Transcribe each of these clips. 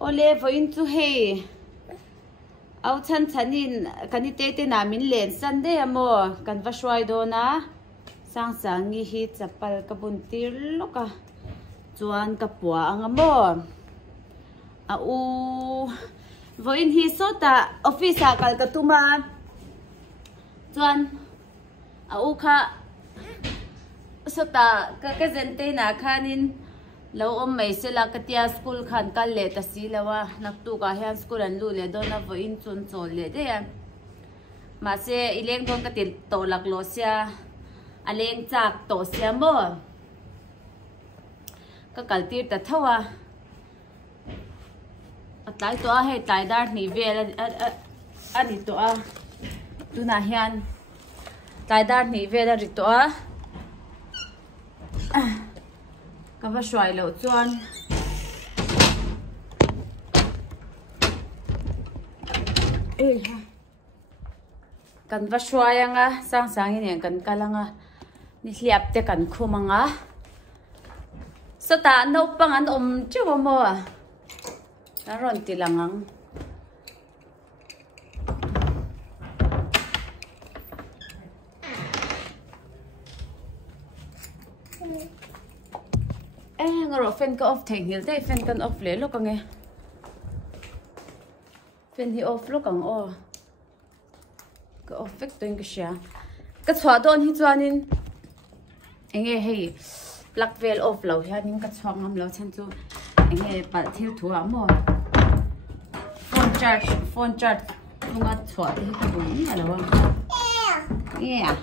ole Vawiin chu hei au chanin kani te na min len san de amo kan va shwai do na sang sangi hi chapal ka bun tir loka chuan ka puwa angamo a u Vawiin hi sota office a kal ka tuma chuan a u kha sota ka zente na khanin lo mai se la ka tia school khan kal le ta si lawa nak tu ka hian school an lu le do na Vawiin chun chol le de ma se ileng thong ka til to lak lo sia aleng chak to sia mo ka kaltir ta thawa atlai to a he tai dar ni vel ani to a tuna hian tai dar ni vel ri to a ka va shwai lo chuan kan va shwai anga sang in kan kalanga ni hliap te kan khumanga sota no pangan chu mo a ron tilangang ngaro fan ka off theng hil dei fan kan off le lo ka nge fan hi off lo kang o ka off vek toin ka sha ka chwa don hi chuanin enge hei plug vel off lo hianin ka chwang am lo chan chu enge pa thil thu a mo phone charge tunga chwa hi ka bun ni alo yeah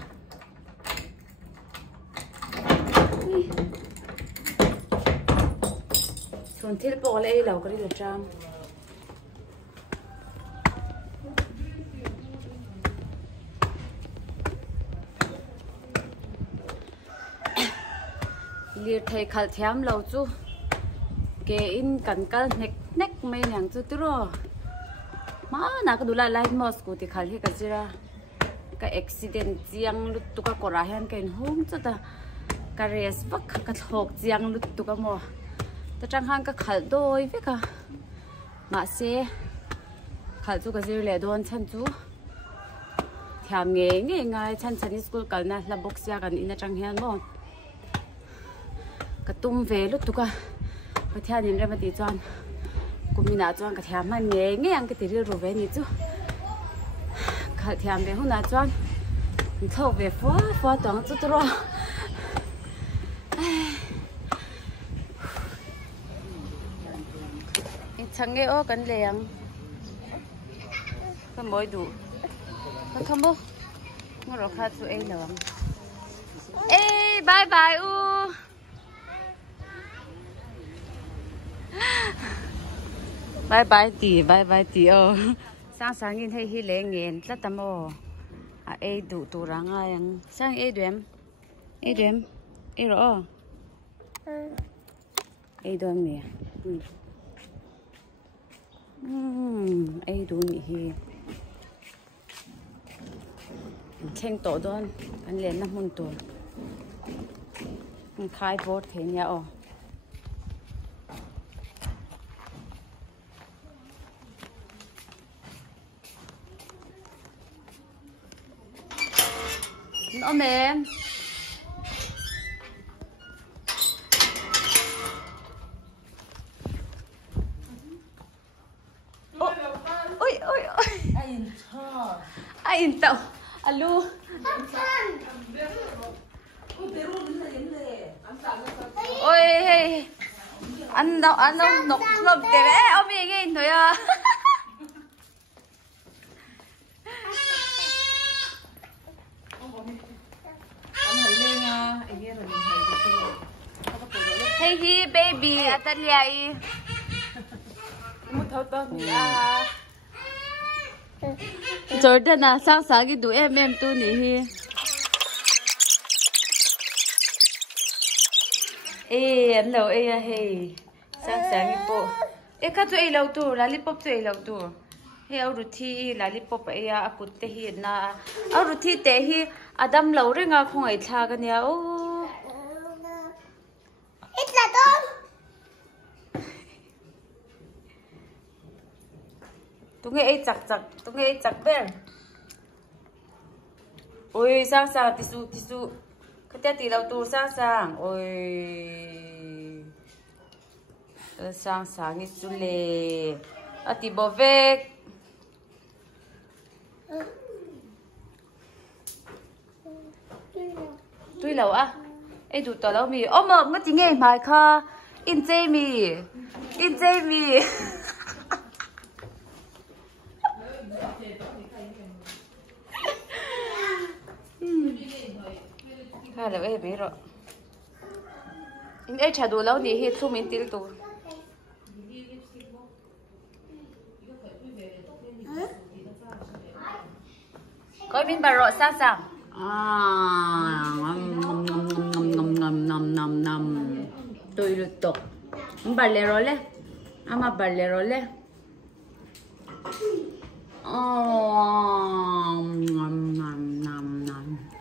Son til på alle lau kari la tram. Lir thai khal thiam lau chu ke in kan kal nek mai nang chu tro ma na ka dula light mos ku ti khal hi ka jira ka accident chiang lut tu ka kora hian ken hung chata ka res vak ka thok chiang lut tu ka mo ta chang hang ka khal doi ve ka ma se khal chu ka zir le don chan chu thiam nge ngai chan school kal na la box ya kan ina chang hian mo ka tum ve lu tu ka thian in re ma ti chuan kumina chuan ka thiam man nge ang ka ti ri ro ve ni chu khal thiam ve hu na chuan thau ve fo tong chu tro change o kan leang ka moi du ka khambo ngoro kha chu ei lawang bye bye u bye bye ti o sang in hei hi le ngen tla tamo a ei du tu ranga yang sang ei dem ei ro ei dom ni ai đủ nhỉ hi khen tổ đoan anh lên năm môn tuổi khai vót thế nhá ô nó mềm ai tao alu ôi hey anh đâu nọc lộn thế đấy ông bị cái thôi à hey hi baby Atalia một thâu to nha Jordan à sang cái đuổi em tu nỉ hi anh lâu à hey sang cái bộ cái tu lâu tu lollipop tu lâu tu hey au ruthi lollipop à akut te hi na au ruthi te hi adam lâu rồi ngà không ai tha cái nha ô ít là đâu tung nghe chặt bèn ôi sang tisu cái tết tì lâu tu sang ôi sang ít chút lệ à tì bỏ về tuy lâu à ấy đủ tao lâu mi ôm mà mất tiếng nghe mà kha in chơi mi ha là vậy bây giờ in ấy chả đủ lâu đi hết số mình tiêu tụ coi mình bà rõ sang ngâm tôi được tục ballet rồi ama ballet rồi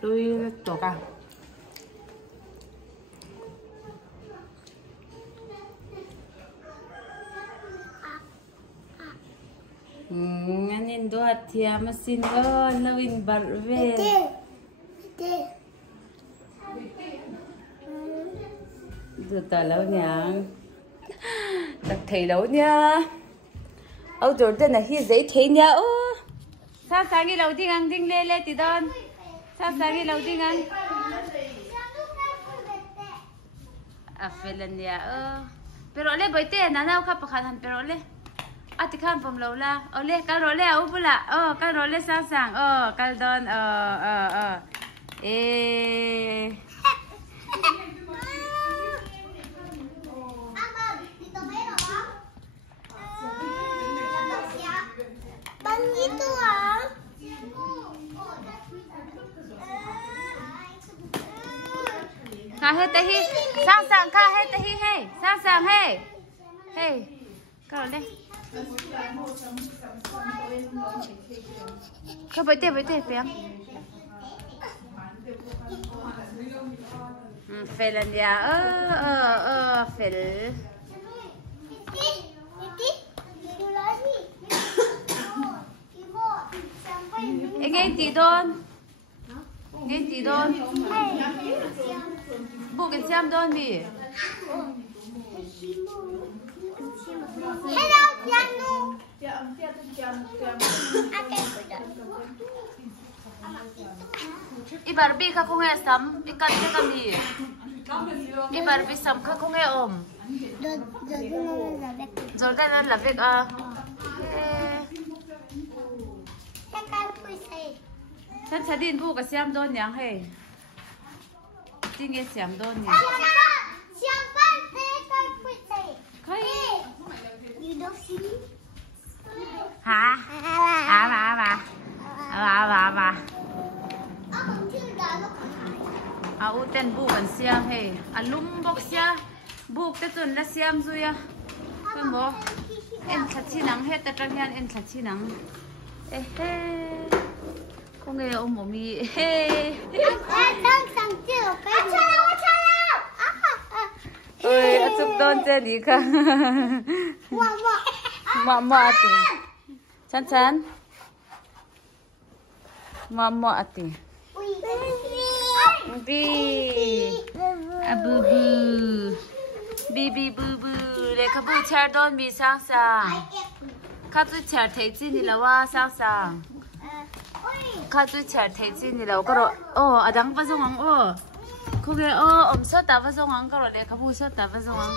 tôi được tục à nganin doa tia masin lawin barve được tờ lâu nhàng đặt thầy lâu nha âu rồi tên là hi giấy thế nha ô sao sáng đi lâu đi ngang đinh lê tí đơn sao sáng đi lâu đi ngang à phải lần nha pero lê bởi tên nào khắp khăn hẳn pero lê à thì khăn phòng lâu la lê cái rồi lê ấu bula cái rồi lê sao sáng cái đơn ê Itu ah. Kha hết tahi, sang kha hết tahi hey, sang hey, hey, cái này, cái bữa tiệc phải không? Phải lần ya, phải. Nghe tí đôn bộ cái xem đôn đi Hello, Janu. Ibarbi ka kung nghe sắm ikan ka kami Ibarbi sắm ka kung nghe om Jordan là việc àฉันจะดินพูกับเสียมโดนยังให้จริงเสียมโดนยังใครฮะมาเอาเต้นบูกันเสียมให้อลุ่มบอกเสียบูกแต่จนละเสียมซุยอะเพิ่งบอกเอ็นชัดชีนังเฮ็ดแต่จังยันเอ็นชัดชีนังเฮ้không nghe ông mồm mi ơi ở chụp đón chơi đi cả mọ thì chán mọ thì bi bu để các bu chơi đón mi sang các tu chơi thấy gì thì là wa sang khá tôi chả thấy gì này đâu có rồi à đang phát xong ăn cô nghe sốt ta phát xong ăn có rồi để khá bùi sốt ta phát xong ăn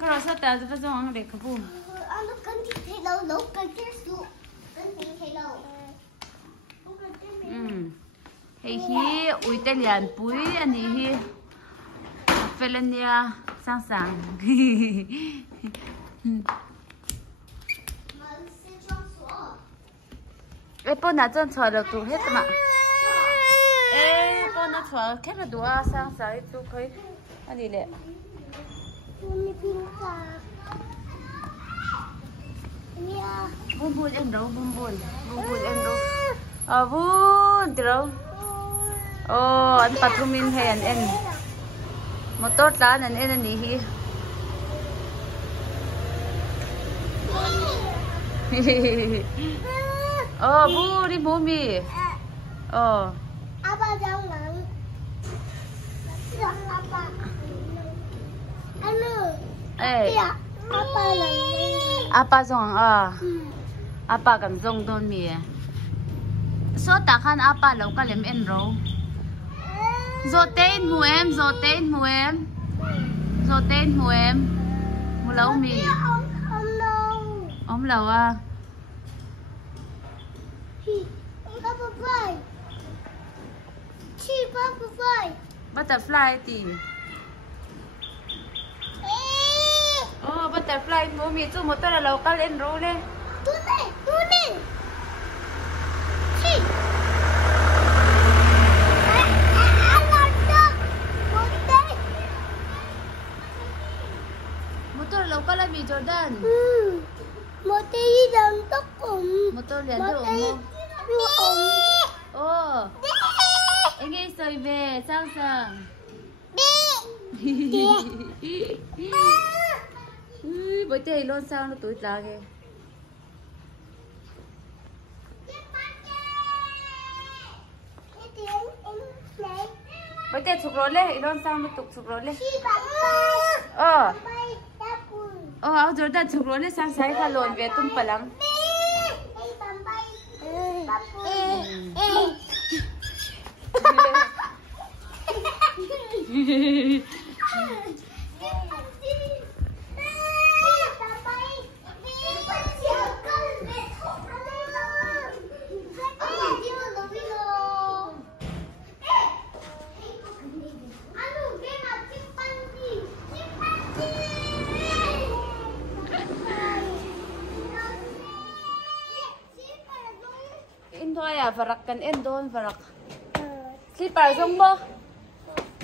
có rồi sốt ta phát xong ăn để khá bùi hi ui tên liền bùi anh hi phải lên nha sang ê bọn nó chân chờ được tụ hết mà ê bọn nó chờ hết là đủ sang ít tụ khơi anh đi lẹ bun em đâu bun em đâu bun đâu anh patrumin hay anh motor tan an en ani hi oh bu đi bu mi oh apa jangan apa anu ya apa lagi apa zong apa kan zong don mi so ta khan apa lo ka lem en ro zoten muem mu lâu mi ông lâu à butterfly thì oh butterfly mu mi tu motor là lâu ka lên ro le tuning motor lâu ka la mi Jordan motor dan tokum motor lian do oh anh ấy soi về sang sang bữa tây luôn sang nó tối lá kìa bữa tây chụp rồi lên luôn sang nó tục chụp rồi lên áo Jordan chụp rồi lên sang sái khá lộn về tung palang thôi à Varak kan en don Varak slipper zong bo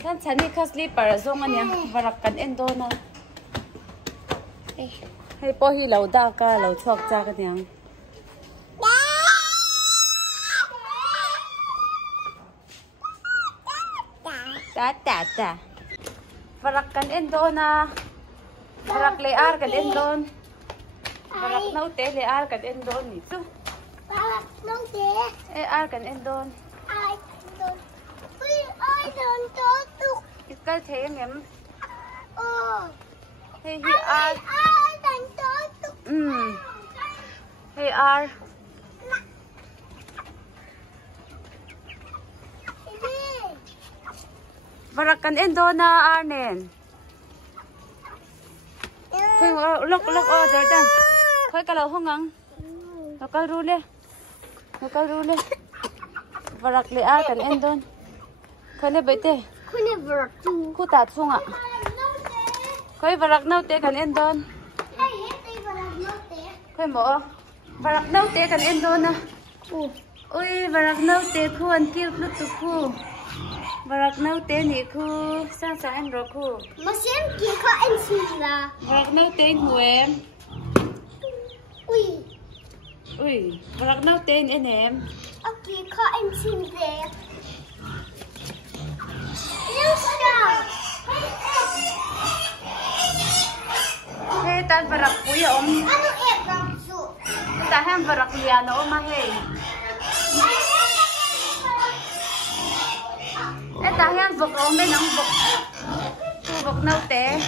kan chani kha slipper zong ania Varak kan en don na hey po hi lo da ka lo chok cha ka nyang ta Varak kan en don na Varak le ar kan en don Varak nau te le ar kan en don ni chu nấu thế ai cần em đôn ai đồn tốt tục cái thế em hey hi ai đồn tốt tục hey ar Varak kan em đôn na ar nen hey lok Jordan khơi cả lâu không ngang nó cao ru le Varak le ar kan en don khơi le bete khu ta chung ạ khơi Varak nau te kan en don khơi mo Varak nau te kan en don na ui Varak nau te khu an kil plut tu khu Varak nau te ni khu sa en ro khu mà xem kia có anh xin là Varak nau te muem ui Varak nau te en em kia có anh xin về yêu sao hey tan Varak puya om ano em su ta ham Varak liano om hey ta ham vok om bên nong vok nau te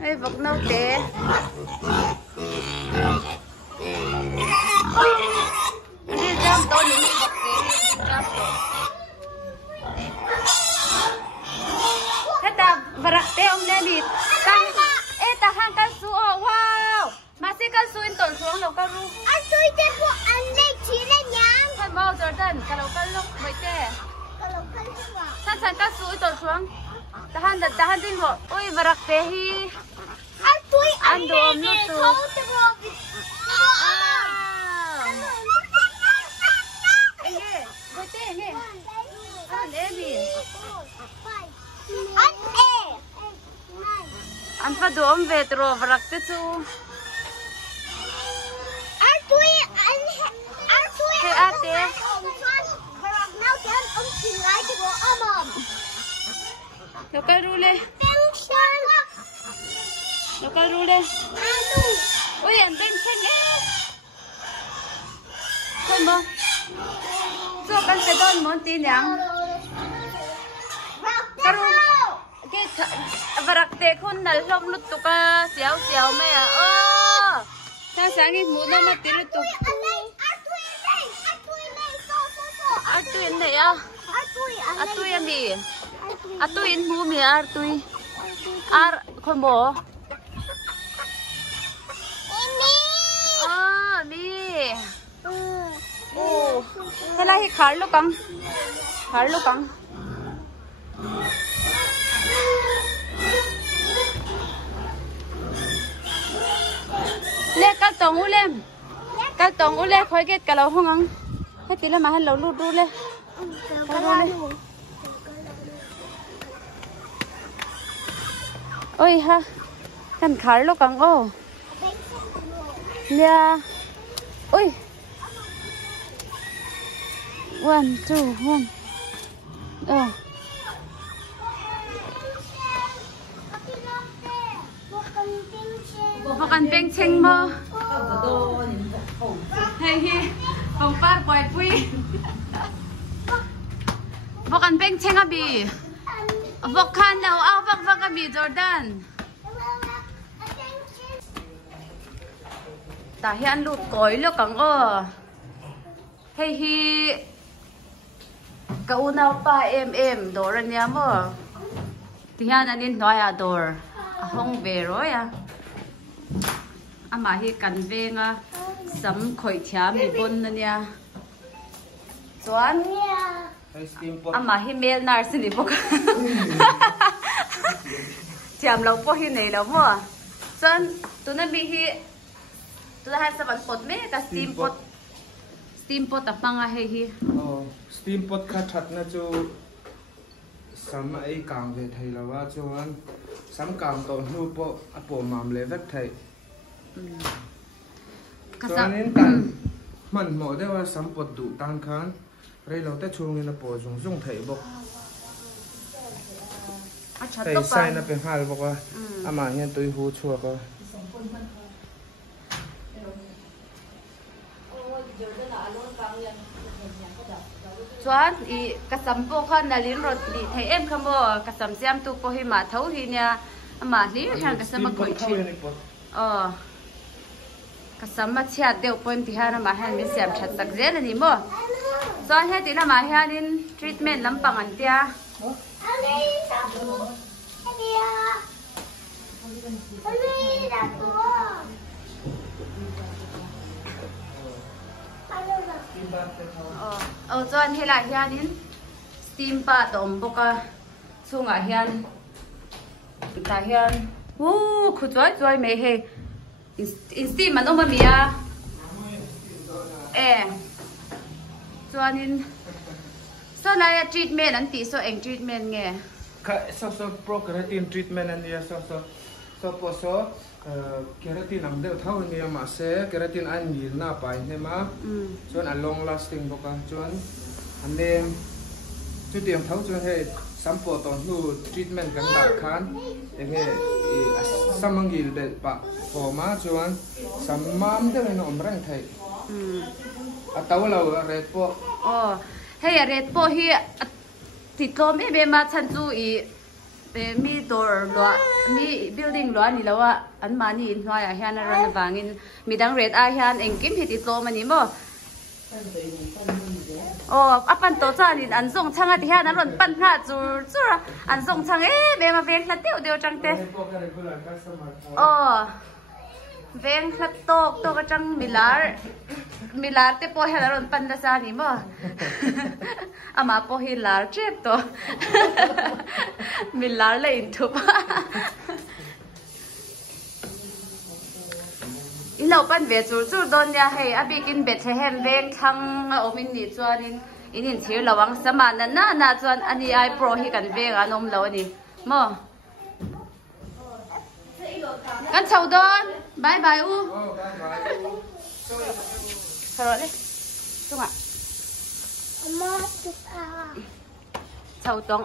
hey vok nau te đi jam to ni vok te jam to hey ta Varak te om ne đi ta hang kan su wow mà sẽ kan su in tol xuống lâu ka ru anh tôi sẽ phụ anh đây chỉ là nhang thôi mau Jordan ka lâu ka lok mai te kalau kan semua san ka su in tol xuống tahan din mo oi Varak te hi anh tôi anh đồ om lu tu nghe mai te nghe anh em đi anh phải đồ om về rồi Varak te chu anh tôi thế à te Varak nấu cho ông chỉ lại cho ông Đâu cái ru lên. Đâu cái ru lên. Ôi em bên trên đấy. Thôi mà. Cho con cái đòn món tí nhàng. Cái ru. Cái Varak tê khôn nal lom lút tụ ka xéo xéo mày à. Sáng sáng cái mũ nó mà tí lút tụ. Artuin này à? Artuin đi. Artuin mũ mày Artuin. Con bò. Mi. Thế là khá lúc căng. Khá lúc căng. Lê các tổng u lên. Các tổng u lên khói kết cả lâu không ăn. Hết tí là mà hết lâu lút ru lên. Ôi ha. Cần khá lúc căng ô. Lê. Ôi. 1, 2, 1. Một ăn bánh chanh mơ. Hey hi, không phát quay quy. Một ăn bánh chanh à bì. Một khăn nào áo vắc vắc à bì Jordan. Ta hiện lụt cối lúc cắn ơ. Hey hi. Cậu nào pa em đồ ra nhà mơ. Thì hiện anh nên nói à đồ. Không về rồi à. Mà hi cần về nga sắm khởi chả bị bôn nè nha. Chuan. Mà hi mail nar xin đi bốc. Chạm lâu po hi này lâu mua. Chuan tụi nó bị hi tụi nó hay sao bắn pot mấy cái steam pot. Steam pot tập mang hay hi. Steam pot khát chặt na chú sắm ấy càng về thầy làว่า chuan sắm càng tổ nu po apo mam le vek thầy. Cho nên tan mình mò đây là sắm bột đủ tan khán, đây là tết chuông nên là bổ dùng thầy bọc, thầy sai là phải hai bọc à, mà hiện tôi hú chua cơ. Chuan i kasam po khan na lin rot di thầy em kham bo kasam siam tu po hi ma thau hi nya mà li han kasam ko chi kasam ma chia deu pon ti han ma han mi siam that tak zen ani mo chuan he ti na ma hian in treatment lampang an tia chuan he la hian in steam pa tom boka chunga hian ta hian khu choi me he in steam an oma mia chuan in so la treatment an ti so eng treatment nge so pro keratin treatment an dia so po so keratin am deu thau ni ma se keratin an yil na pai ne ma chuan a long lasting boka chuan an nem chu tiam thau chuan he sampo ton hu treatment kan da khan enge samangil be pa forma chuan sammam de no omrang thai a tawlo red po hey red po hi ti tlom e be ma chan chu I mi door lo mi building lo ani lawa an mani in hoi a hian ron wangin midang red a hian engkim hi ti tlom ani mo apan to cha ni an song changa ti hian an ron pan nga chu an song chang e be ma veng hla teu chang te veng hla tok to ka chang milar te po hian ron pan da sa ni mo ama po hi lar chep to milar le in thup ilo pan ve chu don ya hei abikin Bethlehem veng thang omin ni chuanin inin thir lawang samana na chuan ani ai pro hi kan veng anom lo ani mo kan chau don bye bye u rồi đấy chung ạ chau tong